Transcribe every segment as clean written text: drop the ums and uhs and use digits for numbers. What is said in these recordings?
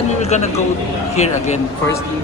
time we were gonna go here again. Firstly,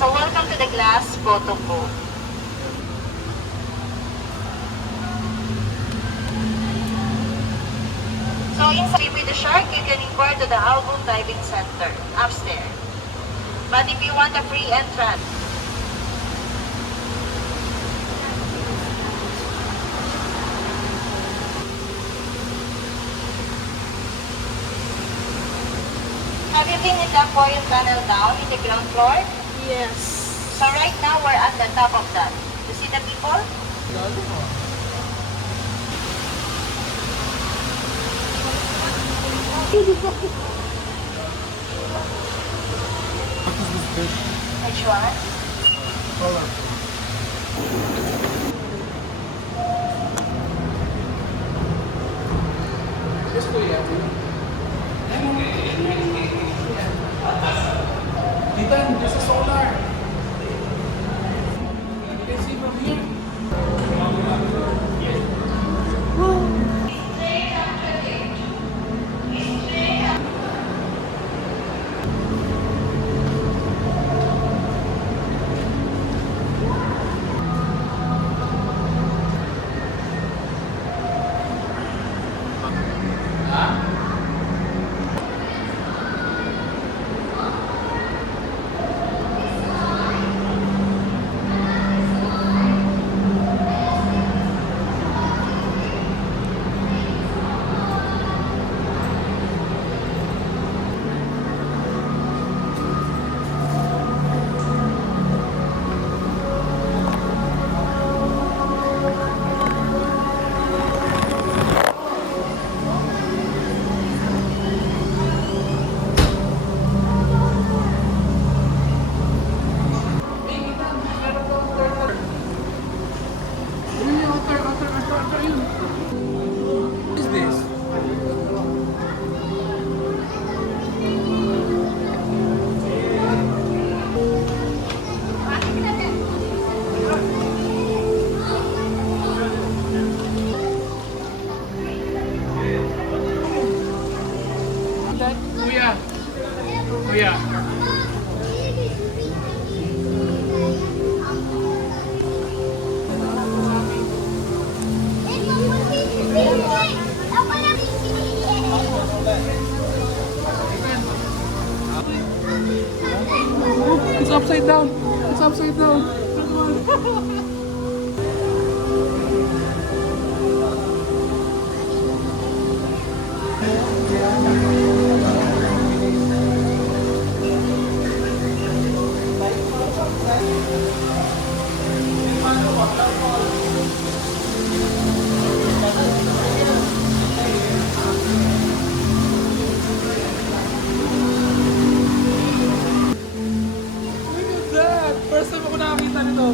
So welcome to the glass photo booth. So inside with the shark, you can inquire to the Album Diving Center upstairs. But if you want a free entrance, have you been in the aquarium tunnel down in the ground floor? Yes. So right now we're at the top of that. You see the people? Which one? Ethan, there's a solar. You can see from here. What is this? Kuya. Kuya. It's upside down. It's upside down. Look at that! First time ako nakakita nito.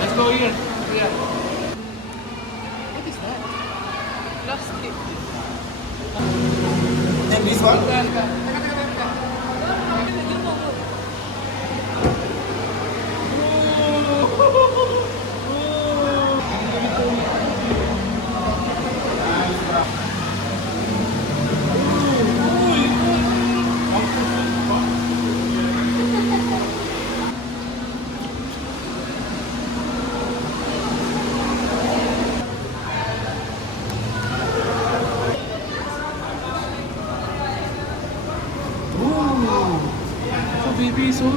Let's go here. Yeah. What is that? Plastic. And this one? babies, oh.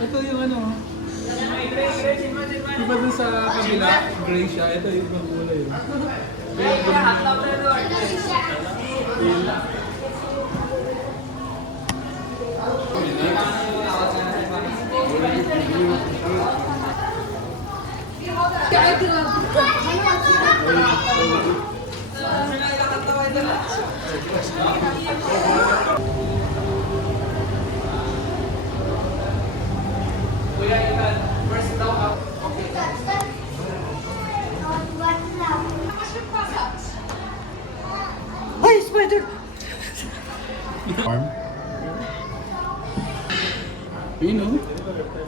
Ito yung ano, diba dun sa kabila, gray siya, ito yung ibang kulay. Ay, spider! Arm. You know,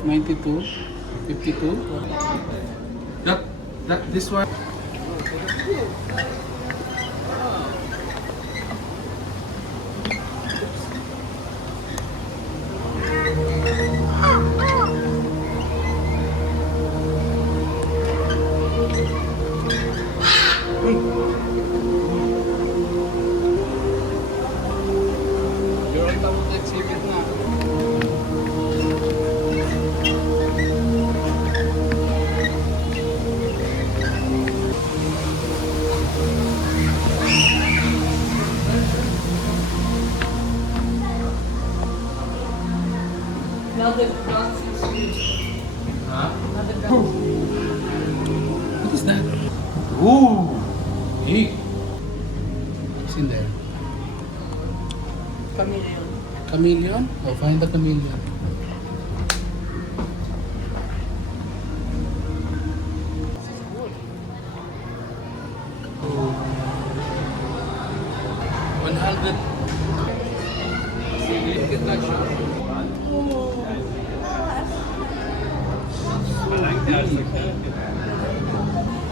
92, 52. This one. You're on top of the exhibit na. What is that? Ooh! Hey! What's in there? Chameleon. Chameleon? Oh, find the chameleon. Oh. 100. Significant na siya.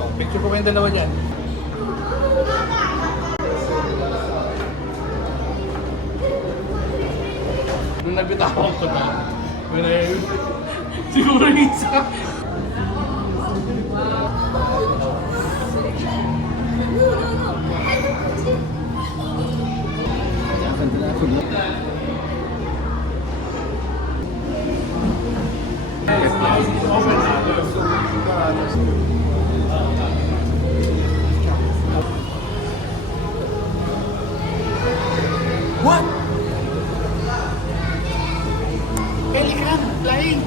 Oh, picture ko ba yung dalawa niyan? Nung nagbitawan ko na, siguro yung isa. What? Pelican flying.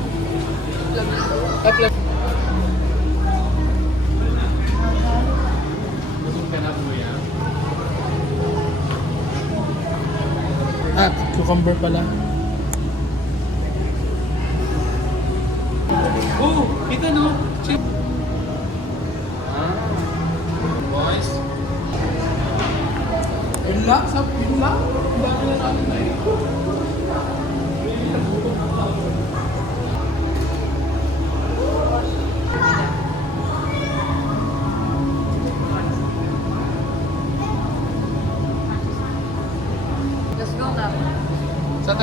Ah, cucumber pala. Oh, kita no? Chip. Boys. Inlak sa inlak. Dami na namin na ito. Let's go now. Sa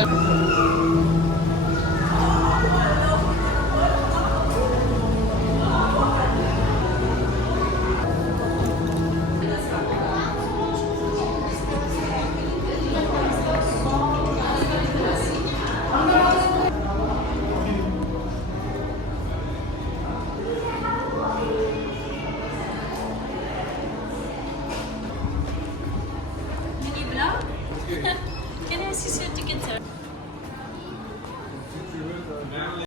Mini vlog? Can I assist you to get